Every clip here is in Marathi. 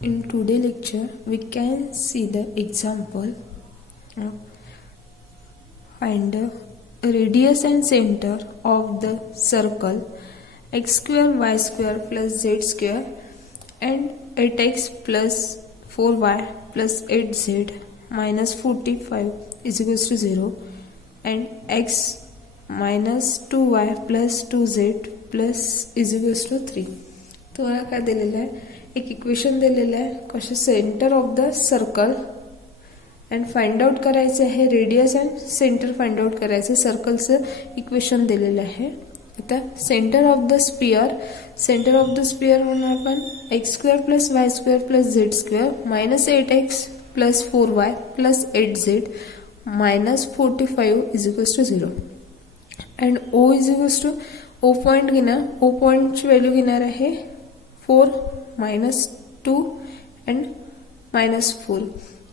In today's lecture, we can see the example of find the radius and center of the circle x square y square plus z square and 8x plus 4y plus 8z minus 45 is equals to 0 and x minus 2y plus 2z plus is equals to 3. तुम्हाला काय दिलेलं आहे, एक इक्वेशन दिलेलं आहे कशा centre of the circle and find out करायचे आहे, radius and centre find out करायचे, सर्कलचं इक्वेशन दिलेलं आहे. आता सेंटर ऑफ द स्पियर म्हणून आपण x square plus y square plus z square minus 8x plus 4y plus 8z minus 45 is equals to 0 and O is equals to O point घेणार, ओ पॉईंटची व्हॅल्यू घेणार आहे 4 मायनस 2 अँड मायनस 4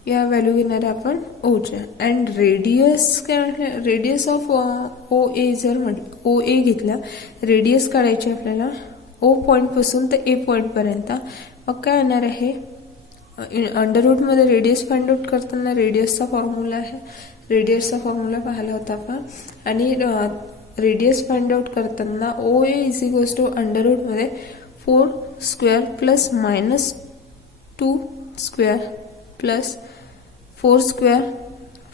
या व्हॅल्यू घेणार आहे आपण ओच्या. अँड रेडियस काय म्हटलं, रेडियस ऑफ ओ ए जर म्हटलं ओ ए घेतला, रेडियस काढायची आपल्याला ओ पॉईंटपासून तर ए पॉईंटपर्यंत. मग काय येणार आहे, अंडररूटमध्ये रेडियस फाइंड आउट करताना रेडियसचा फॉर्म्युला आहे, रेडियसचा फॉर्म्युला पाहिला होता आपण. आणि रेडियस फाइंड आउट करताना O A is equals to अंडररूटमध्ये 4 square plus minus 2 square plus 4 square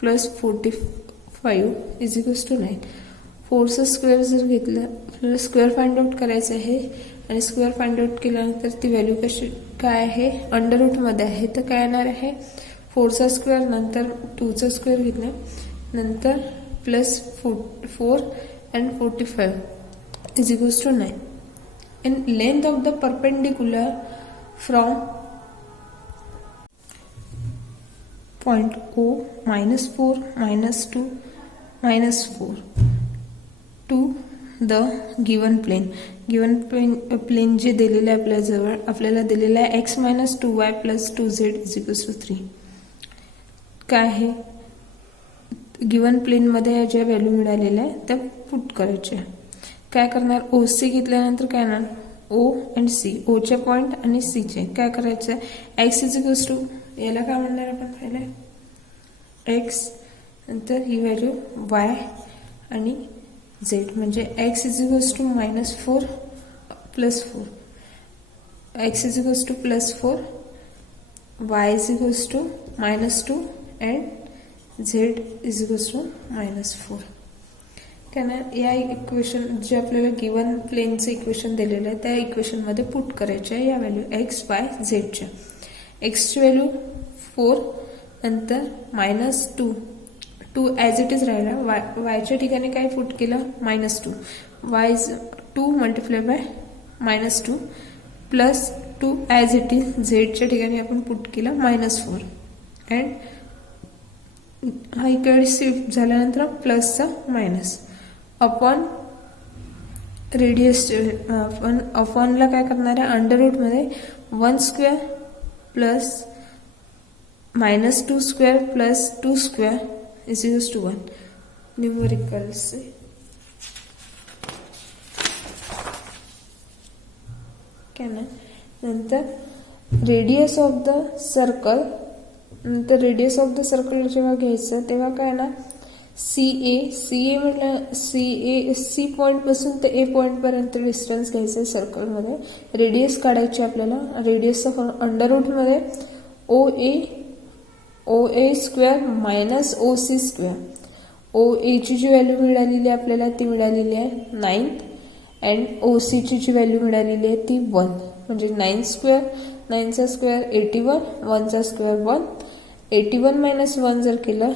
plus 45 is equals to 9. 4चं स्क्वेअर जर घेतलं, आपल्याला स्क्वेअर फाइंड आउट करायचं आहे आणि स्क्वेअर फाइंड आउट केल्यानंतर ती व्हॅल्यू कशी काय आहे, अंडररूटमध्ये आहे, तर काय येणार आहे 4चा स्क्वेअर नंतर 2चा स्क्वेअर घेतला नंतर plus 4 and 45 is equals to 9. and length of the perpendicular from point O minus 4 minus 2 minus 4 to the given plane. Given plane जे दिलेलं आहे आपल्या जवळ, आपल्याला दिलेलं आहे x minus 2y plus 2z is equals to 3. काय आहे, गिवन प्लेन मध्ये ज्या व्हॅल्यू मिळालेल्या आहे त्या पुट करायच्या. काय करणार, ओ सी घेतल्यानंतर काय येणार ओ अँड सी, ओचे पॉईंट आणि सीचे काय करायचं, एक्स इज इक्वल्स टू याला काय म्हणणार आपण पहिले एक्स, नंतर ही व्हॅल्यू वाय आणि झेड, म्हणजे x is equals to minus 4 plus 4, x is equals to plus 4, y is equals to minus 2 and z is equals to minus 4. या इक्वेशन जे आपल्याला गिवन प्लेनचं इक्वेशन दिलेलं आहे त्या इक्वेशनमध्ये पुट करायचे आहे या व्हॅल्यू एक्स वाय झेडच्या. एक्सची व्हॅल्यू 4 नंतर मायनस 2 ॲज इट इज राहिला, वायच्या ठिकाणी काय पुट केलं minus 2, y is 2 multiply by minus 2 plus 2 as it is, झेडच्या ठिकाणी आपण पुट केलं मायनस 4 अँड हा इकडे शिफ्ट झाल्यानंतर प्लसचा मायनस अपॉन रेडियस. आपण अपॉनला काय करणार आहे, अंडररूटमध्ये 1 square plus minus 2 square plus 2 square is equals to 1 numericals. काय ना, नंतर रेडियस ऑफ द सर्कल, नंतर रेडियस ऑफ द सर्कल जेव्हा घ्यायचं तेव्हा काय ना सी ए म्हटलं सी पॉईंटपासून ते ए पॉईंटपर्यंत डिस्टन्स घ्यायचं आहे सर्कलमध्ये. रेडियस काढायची आपल्याला, रेडियसचा अंडररूटमध्ये ओ ए स्क्वेअर मायनस ओ सी स्क्वेअर. ओ एची जी व्हॅल्यू मिळालेली आहे आपल्याला ती मिळालेली आहे 9 अँड ओ सीची जी व्हॅल्यू मिळालेली आहे ती 1, म्हणजे 9 स्क्वेअर, 9चा स्क्वेअर 81, 1चा स्क्वेअर 1, 81 मायनस 1 जर केलं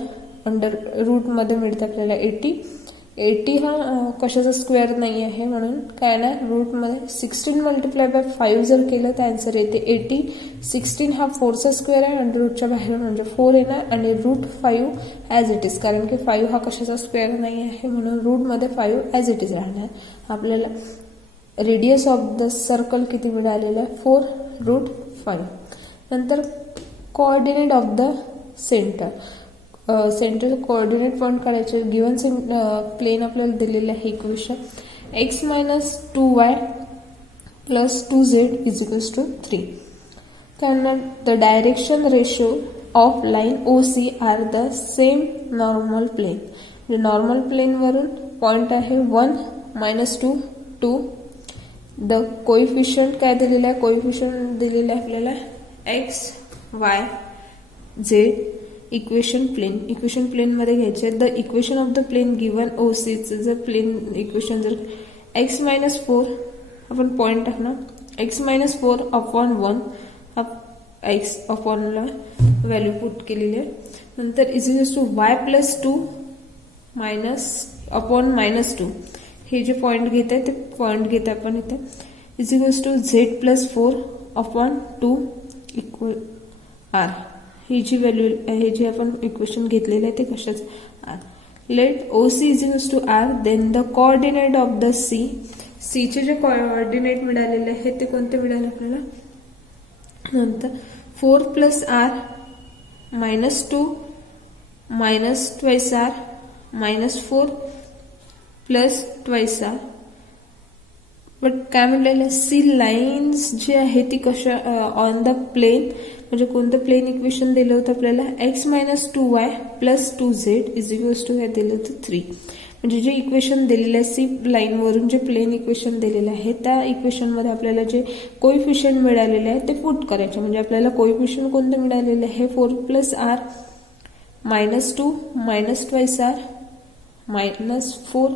अंडर रूटमध्ये मिळतं आपल्याला 80 हा कशाचा स्क्वेअर नाही आहे म्हणून काय ना रूटमध्ये 16 मल्टिप्लाय बाय 5 जर केलं तर आन्सर येते 80. 16 हा 4चा स्क्वेअर आहे, अंडर रूटच्या बाहेर म्हणजे 4 येणार आणि रूट 5 ॲज इट इज, कारण की 5 हा कशाचा स्क्वेअर नाही आहे म्हणून रूटमध्ये 5 ॲज इट इज राहणार. आपल्याला रेडियस ऑफ द सर्कल किती मिळालेलं आहे 4 रूट 5. नंतर coordinate of the centre, centre coordinate point काढायचे. गिवन प्लेन आपल्याला दिलेलं आहे equation x minus 2y plus 2z is equals to 3. कारण the direction ratio of line O C are the same normal plane. म्हणजे नॉर्मल प्लेनवरून पॉईंट आहे 1 -2 2. द कोइफिशियंट काय दिलेलं आहे, कोइफिशियंट दिलेलं आहे आपल्याला x y z. Equation plane मध्ये घ्यायचे. The equation of the plane given O सीचं जर प्लेन इक्वेशन जर एक्स -4 आपण पॉईंट टाकणार एक्स -4 अपॉन 1 एक्स अपॉनला व्हॅल्यू पुट केलेली आहे. नंतर is to y +2 minus upon -2 हे जे पॉईंट घेत आहे ते पॉईंट घेत आहे आपण इथे. Is to z +4 upon 2 equal r. ही जी व्हॅल्यू आहे जे आपण इक्वेशन घेतलेलं आहे ते कशाच r. Let O C is to r. Then the coordinate of the C. सीचे जे कोऑर्डिनेट मिळालेले आहेत ते कोणते मिळाले आपल्याला. नंतर 4 + r -2 -2r -4 + 2r. बट काय म्हणलेलं सी लाईन्स जी आहे ती कशा ऑन द प्लेन. म्हणजे कोणतं प्लेन इक्वेशन दिलं होतं आपल्याला x -2y + 2z हे दिलं होतं 3. म्हणजे जे इक्वेशन दिलेलं आहे सी लाईनवरून जे प्लेन इक्वेशन दिलेलं आहे त्या इक्वेशनमध्ये आपल्याला जे कोइफिशियंट मिळालेले आहे ते पुट करायचे. म्हणजे आपल्याला कोइफिशियंट कोणतं मिळालेलं आहे 4 + r -2 -2r -4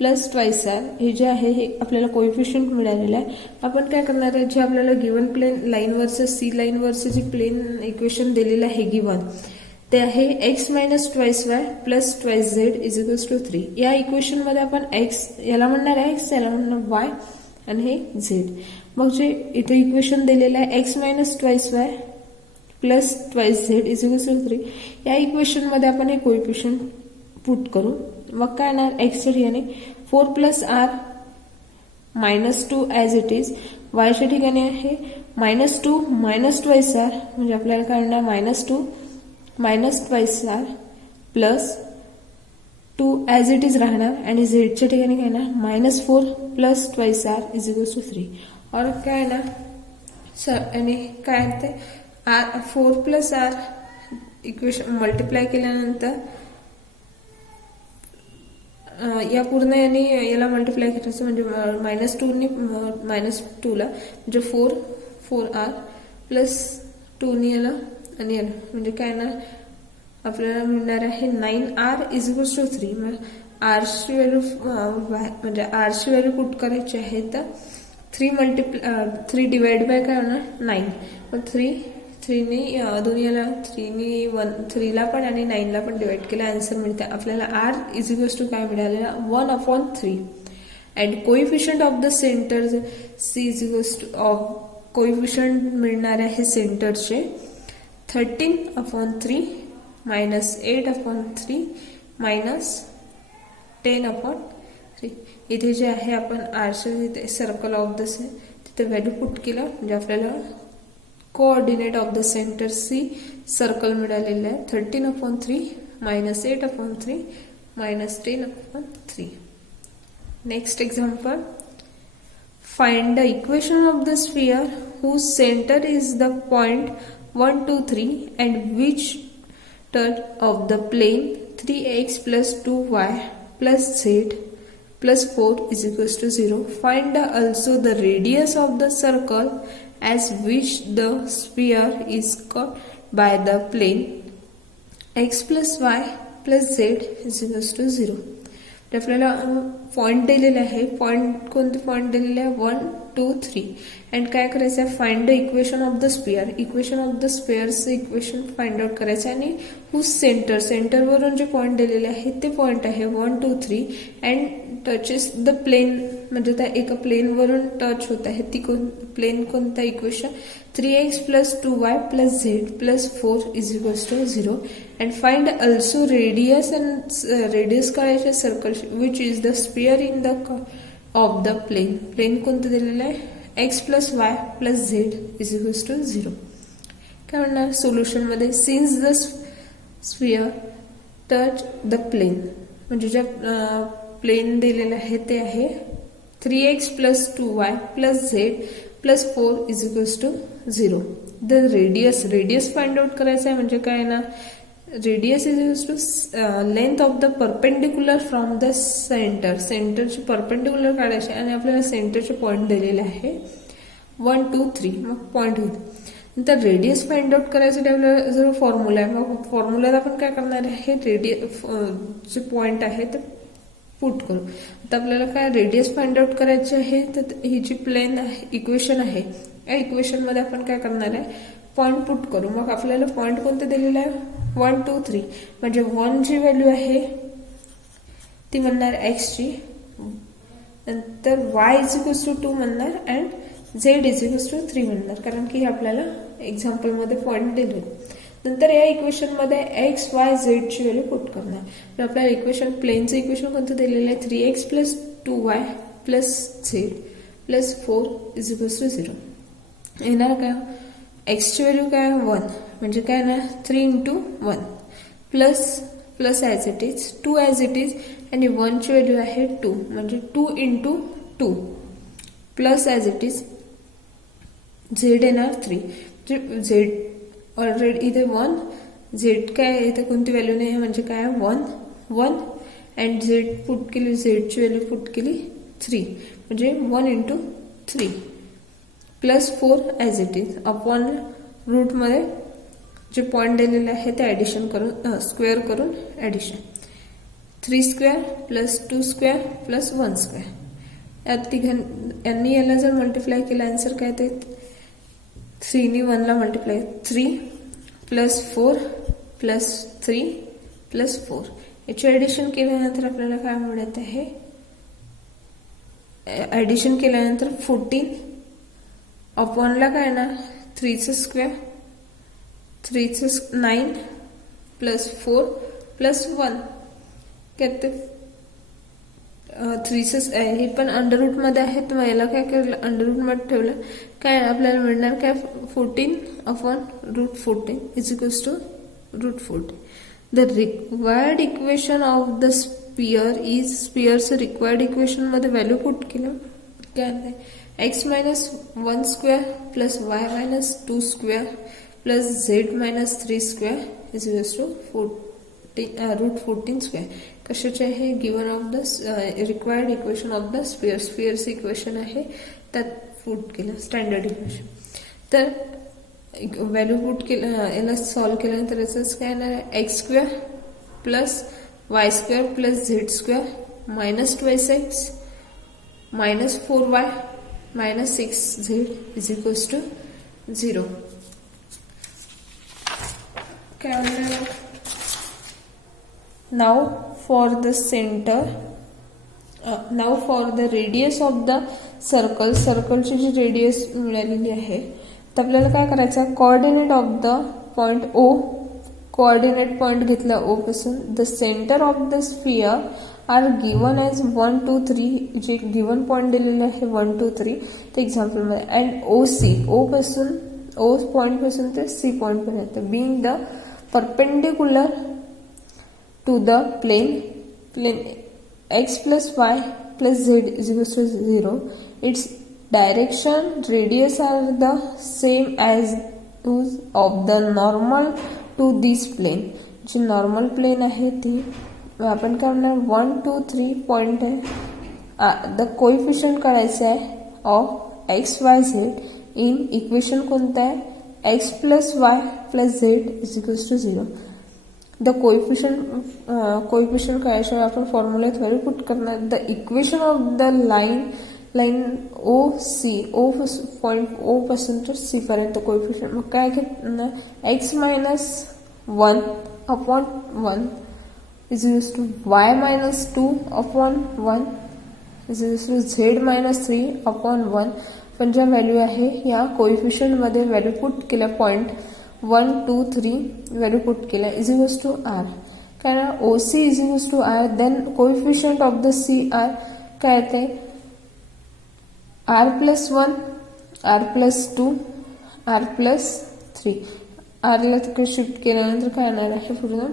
+ 2r. हे जे आहे हे आपल्याला कोइफिशियंट मिळालेलं आहे. आपण काय करणार आहे जे आपल्याला गिवन प्लेन लाईनवरचं सी लाईनवरचं जे प्लेन इक्वेशन दिलेलं आहे गिवन ते आहे x -2y + 2z 3. या इक्वेशन मध्ये आपण x याला म्हणणार आहे x याला म्हणणार y आणि हे z. मग जे इथे इक्वेशन दिलेलं आहे x -2y + 2z 3 या इक्वेशन मध्ये आपण हे कोइफिशियंट पुट करू. मग काय येणार x च्या ठिकाणी 4 + r -2 as it is. y च्या ठिकाणी आहे -2 -2r म्हणजे आपल्याला काय येणार -2 -2r plus 2 as it is राहणार. आणि z च्या ठिकाणी काय येणार -4 + 2r 3. और काय येणार आणि काय ते 4 + r इक्वेशन मल्टिप्लाय केल्यानंतर या पूर्ण याने याला मल्टिप्लाय करायचं म्हणजे -2 -2ला म्हणजे 4r + 2 याला आणि याला म्हणजे काय ना आपल्याला मिळणार आहे 9r = 3. मग आरची व्हॅल्यू म्हणजे आरची व्हॅल्यू पुट करायची आहे तर 3 डिवाइड बाय काय होणार 9. मग 3ने दोन्ही याला 3ला पण आणि 9ला पण डिवाइड केलं आन्सर मिळते आपल्याला r = काय मिळालेलं 1/3. And coefficient of the centre c of coefficient मिळणार आहे सेंटरचे 13/3 -8/3 -10/3. इथे जे आहे आपण आरचे सर्कल ऑफ द तिथे व्हॅल्यू पुट केलं म्हणजे आपल्याला coordinate of the centre C circle मिळालेलं आहे 13/3 -8/3 -10/3. Next example. Find the equation of the sphere whose center is the point 1 2 3 and which turn of the plane 3x + 2y + z + 4 = 0. Find also the radius of the circle as which the sphere is cut by the plane x + y + z = 0. आपल्याला पॉइंट दिलेला आहे. पॉइंट कोणते पॉइंट दिलेले आहे 1 2 3. अँड काय करायचं आहे find the equation of the sphere. Equation of the स्पियरचं इक्वेशन फाइंड आउट करायचं आहे. आणि हुज सेंटरवरून जे पॉइंट दिलेले आहेत ते पॉइंट आहे 1 2 3 अँड टचेस द प्लेन म्हणजे त्या एका प्लेनवरून टच होत आहे. ती प्लेन कोणता equation 3x + 2y + z + 4 = 0. And find also radius. And radius करायचे circle which is the sphere in the of the plane. Plane कोणतं दिलेलं आहे x + y + z = 0. काय म्हणणार सोल्युशन मध्ये since the sphere touch the plane म्हणजे ज्या प्लेन दिलेलं आहे ते आहे 3x + 2y + z plus 4 is equals to 0. The radius find out करायचं आहे म्हणजे काय ना, radius is equals to length of the perpendicular from the सेंटरची परपेंडिक्युलर काढायचे आणि आपल्याला सेंटरचे पॉईंट दिलेले आहे 1 2 3. मग पॉईंट होईल. नंतर रेडियस फाइंड आउट करायसाठी आपल्याला जर फॉर्म्युला आहे, मग फॉर्म्युल्यात आपण काय करणार आहे, जे पॉईंट आहे ते पुट करू. आता आपल्याला काय रेडियस फाइंड आउट करायची आहे, तर ही जी प्लेन इक्वेशन आहे या इक्वेशन मध्ये आपण काय करणार आहे, पॉईंट पुट करू. मग आपल्याला पॉईंट कोणते दिलेले आहे 1 2 3. म्हणजे 1 जी व्हॅल्यू आहे ती म्हणणार x ची, नंतर y इज इक्वल्स टू 2 म्हणणार and z is equals to 3 म्हणणार, कारण की आपल्याला एक्झाम्पल मध्ये पॉईंट दिले. नंतर या इक्वेशन मध्ये x y z ची व्हॅल्यू पुट करणार. तर आपल्याला इक्वेशन प्लेनचं इक्वेशन कोणतं दिलेलं आहे 3x plus 2y plus z plus 4 is equals to 0. येणार काय, x ची व्हॅल्यू काय 1 म्हणजे काय ना 3 into 1 plus as it is 2 as it is आणि 1 ची व्हॅल्यू आहे 2 म्हणजे 2 into 2 plus as it is Z येणार 3. झेड ऑलरेडी इथे 1, झेड काय इथे कोणती व्हॅल्यू नाही म्हणजे काय 1 अँड झेड पुट केली, झेडची व्हॅल्यू पुट केली 3 म्हणजे 1 into 3 plus 4 as it is upon रूटमध्ये जे पॉईंट दिलेले आहे ते ॲडिशन करून स्क्वेअर करून addition 3 square plus 2 square plus 1 square. यांनी याला जर मल्टिप्लाय केलं आन्सर काय ते 3 ने 1 ला मल्टिप्लाय 3 प्लस 4 प्लस 3 प्लस 4. याची ॲडिशन केल्यानंतर आपल्याला काय मिळत आहे, ॲडिशन केल्यानंतर 14 अपॉनला काय ना 3चं स्क्वेअर 9 प्लस 4 प्लस 1 काय ते 3चं हे पण अंडररूट मध्ये आहे, तर याला काय केलं अंडररूट मध्ये ठेवलं काय आपल्याला मिळणार काय 14 upon root 14 is equals to root 14. The required equation of the sphere is, स्पियरचं रिक्वायर्ड इक्वेशन मध्ये व्हॅल्यू पुट केलं काय x minus 1 square plus y minus 2 square plus z minus 3 square is equals to root 14 square. कशाचे आहे, given of the required equation of the स्पियरचं इक्वेशन आहे त्यात पुट केलं स्टँडर्ड इक्वेशन. तर व्हॅल्यू पुट केलं, याला सॉल्व्ह केल्यानंतर याचंच काय येणार आहे x square plus y square plus z square minus 12x minus 4y minus 6z is equals to 0. काय होणार, now for the center, now for the radius of the circle, सर्कलची जी रेडियस मिळालेली आहे तर आपल्याला काय करायचं आहे, coordinate of the point O, coordinate point घेतला O पासून, the centre of the sphere are given as 1 2 3, जे गिवन पॉइंट दिलेले आहे 1 2 3 ते एक्झाम्पल मध्ये, अँड O पासून O पॉइंट पासून ते C पॉइंट पर्यंत being the perpendicular to the plane x plus y plus z is equals to 0. Its direction, radius are the same as those of the normal to this plane. जी नॉर्मल प्लेन आहे ती आपण काय म्हणणार 1 2 3 पॉइंट आहे. द कोएफिशिएंट काढायचे आहे of x y z in equation कोणतं आहे x plus y plus z is equals to 0. The coefficient काढायच्या आपण फॉर्म्युल्यात व्हॅल्यू पुट करणार. The equation of the line O C, O point O पासून तर सी पर्यंत कोएफिशिएंट. मग काय घेणार x minus 1 upon 1 is equals to y minus 2 upon 1 is equals to z minus 3 upon 1. पण ज्या व्हॅल्यू आहे या कोएफिशिएंट मध्ये व्हॅल्यू पुट केल्या पॉइंट 1 2 3 व्हॅल्यू पुट केल्या इज इक्वल्स टू आर. काय ना OC is equals to r. Then coefficient of the CR काय येते r plus 1 r plus 2 r plus 3. आरला तिकडे शिफ्ट केल्यानंतर काय येणार आहे पूर्ण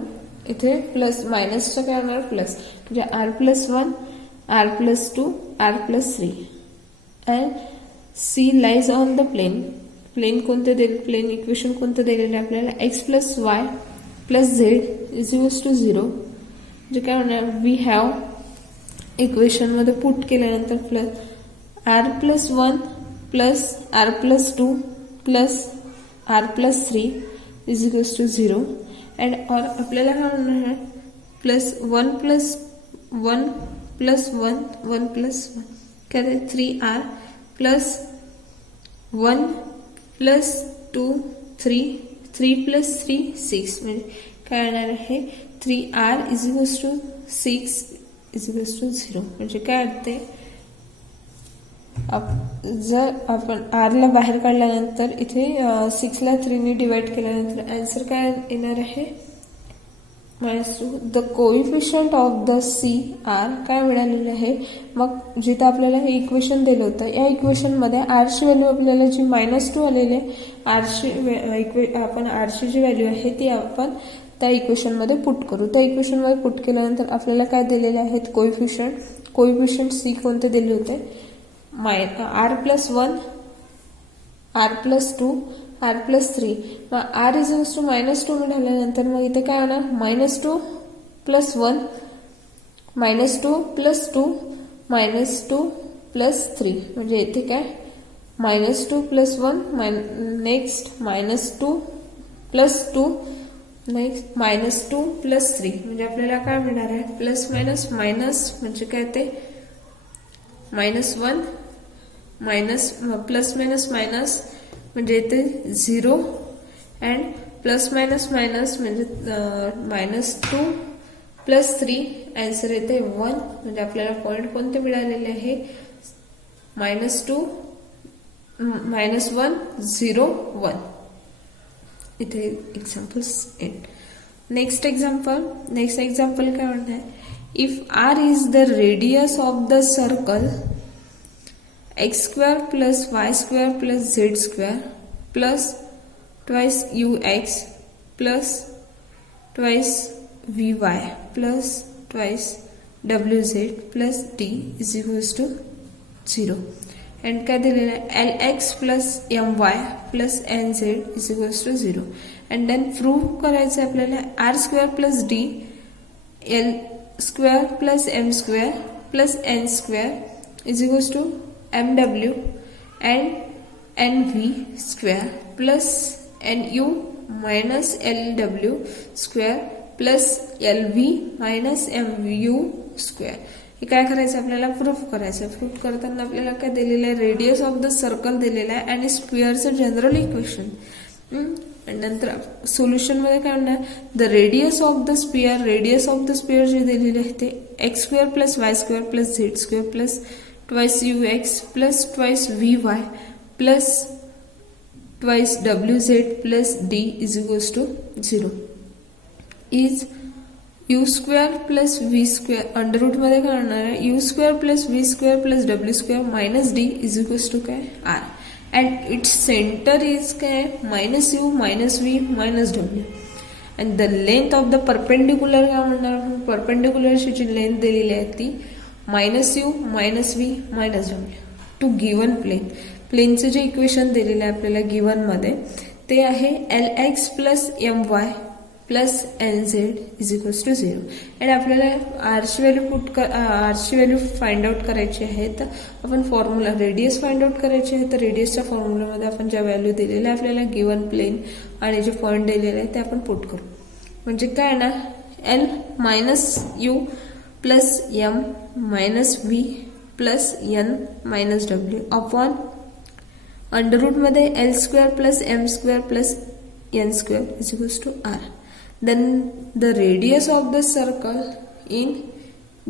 इथे प्लस मायनसचं काय येणार प्लस, म्हणजे r plus 1 r plus 2 r plus 3 and C lies on the plane. Plane कोणतं दिले, प्लेन इक्वेशन कोणतं दिलेलं आहे आपल्याला, x plus y plus z is equals to 0. म्हणजे काय होणार, वी हॅव इक्वेशन मध्ये पुट केल्यानंतर plus r plus 1 plus r plus 2 plus r plus 3 is equals to 0. And और आपल्याला काय होणार आहे, प्लस 1 प्लस 1 प्लस 1 1 प्लस 1 काय 3r प्लस 1 प्लस 2 3 3 प्लस 3 6. म्हणजे काय येणार आहे, 3r is equals to 6 is equals to 0. म्हणजे काय होते, जर आपण r ला बाहेर काढल्यानंतर इथे 6 ला 3 ने डिवाइड केल्यानंतर आन्सर काय येणार आहे, -2. The coefficient of the C r काय मिळालेलं आहे. मग जिथे आपल्याला हे इक्वेशन दिलं होतं, या इक्वेशन मध्ये आर ची व्हॅल्यू आपल्याला जी -2 आलेली आहे, आपण आर ची जी व्हॅल्यू आहे ती आपण त्या इक्वेशन मध्ये पुट करू. त्या इक्वेशन मध्ये पुट केल्यानंतर आपल्याला काय दिलेले आहेत, कोइफिशियंट सी कोणते दिले होते, r plus 1 r plus 2 r plus 3. मग आर इज इक्वल्स टू -2 मिळाल्यानंतर मग इथे काय होणार, -2 प्लस 1 -2 प्लस 2 -2 प्लस 3. म्हणजे इथे काय -2 plus 1 next -2 plus 2 next -2 plus 3. म्हणजे आपल्याला काय मिळणार आहे, प्लस मायनस मायनस म्हणजे काय ते -1 मायनस प्लस मायनस मायनस म्हणजे इथे 0 अँड प्लस मायनस मायनस म्हणजे -2 प्लस 3. आन्सर येते 1. म्हणजे आपल्याला पॉईंट कोणते मिळालेले आहे, -2 -1 0 1. इथे एक्झाम्पल्स एंड. नेक्स्ट एक्झाम्पल काय म्हणणार, if r is the radius of the circle x² plus y² plus z² plus twice ux plus twice vy plus twice wz plus d is equals to 0. and काय दिलेलं आहे, lx plus my plus nz is equals to 0. and then prove करायचं आपल्याला r² plus d l² plus m² plus n² is equals to mw and nv square plus nu minus lw square plus lv minus mu square. हे काय करायचं आपल्याला, प्रूफ करायचं. प्रूफ करताना आपल्याला काय दिलेलं आहे, रेडियस ऑफ द सर्कल दिलेलं आहे आणि स्क्वेअरचं जनरल इक्वेशन. आणि नंतर सोल्युशन मध्ये काय म्हणणार, the radius of the sphere जे दिलेले आहे ते x² plus y² plus z² plus twice ux plus twice vy plus twice wz plus d is equals to 0. is u² plus v² under root मध्ये काय होणार आहे, u² plus v² plus w² minus d is equals to काय r. and its center is काय -u minus v minus w. and the length of the perpendicular काय म्हणणार, परपेंडिक्युलरची जी लेंथ दिलेली आहे ती -u minus v minus w to given plane. प्लेनचं जे इक्वेशन दिलेलं आहे आपल्याला गिवन मध्ये ते आहे lx plus my plus nz is equals to 0. आणि आपल्याला आरची व्हॅल्यू फाइंड आउट करायची आहे. तर आपण फॉर्म्युला रेडियस फाइंड आउट करायची आहे, तर रेडियसच्या फॉर्म्युलामध्ये आपण ज्या व्हॅल्यू दिलेल्या आहे आपल्याला गिवन प्लेन आणि जे पॉईंट दिलेले आहे ते आपण पुट करू. म्हणजे काय ना, l minus u plus m minus v plus n minus w upon under root मध्ये l² plus m² plus n² is equals to r. Then the radius of the circle in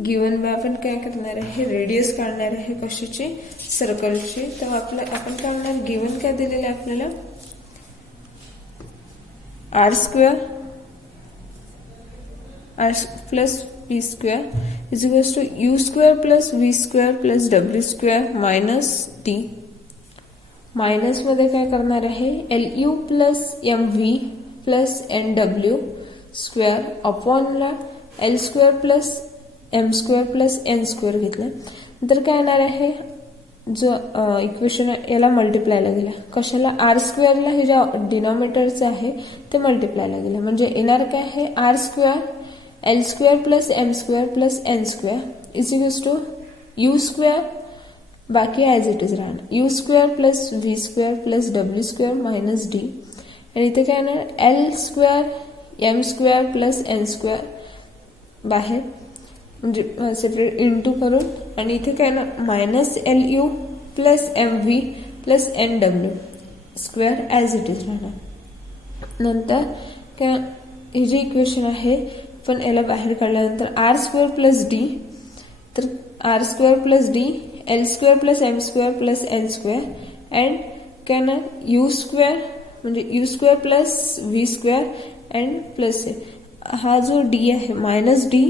given by आपण काय करणार आहे, रेडियस काढणार आहे कशाची, सर्कलची. तर आपण काय म्हणणार, गिवन काय दिलेलं आहे आपल्याला, r² plus v² is equals to u² plus v² plus w² minus d. Minus मध्ये काय करणार आहे, lu plus mv plus nw square upon ला l² plus m² plus n² घेतलं. नंतर काय येणार आहे, जो इक्वेशन याला मल्टिप्लायला गेला, कशाला आर स्क्वेअरला हे जे डिनॉमिनेटरचं आहे ते मल्टिप्लायला गेलं, म्हणजे येणार काय आहे r square l square plus m square plus n square is equals to u square, बाकी ॲज इट इज राहणार u square plus v square plus डब्ल्यू स्क्वेअर मायनस डी, आणि इथे काय येणार l square m square plus n square बाहेर म्हणजे सेपरेट इंटू करून, आणि इथे काय ना minus l u plus m v plus n डब्ल्यू स्क्वेअर ॲज इट इज राहणार. नंतर काय हे जे इक्वेशन आहे पण याला बाहेर काढल्यानंतर आर स्क्वेअर प्लस डी, तर r square plus d l square plus m square plus n square and काय ना यू स्क्वेअर म्हणजे u square plus v square and plus हा जो डी आहे मायनस डी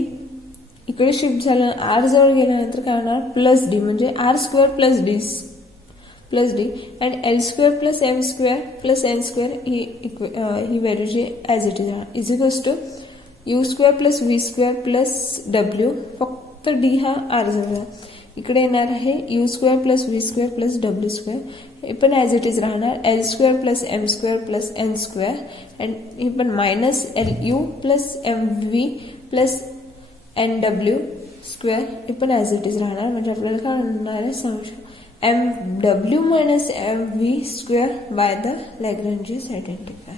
इकडे शिफ्ट झालं आर जवळ गेल्यानंतर काय होणार प्लस डी, म्हणजे r square plus d and l square plus m square plus n square ही व्हॅल्यू जी ॲज इट इज राहणार is equals to u square plus v square plus डब्ल्यू, फक्त डी हा आर जवळ इकडे येणार आहे u square plus v square plus डब्ल्यू स्क्वेअर, हे पण ॲज इट इज राहणार l square plus m square plus n square and हे पण minus l u plus m v plus n डब्ल्यू स्क्वेअर, हे पण ॲज इट इज राहणार, म्हणजे आपल्याला काय म्हणणार आहे समीकरण M W minus M V square by the Lagrange's identifier.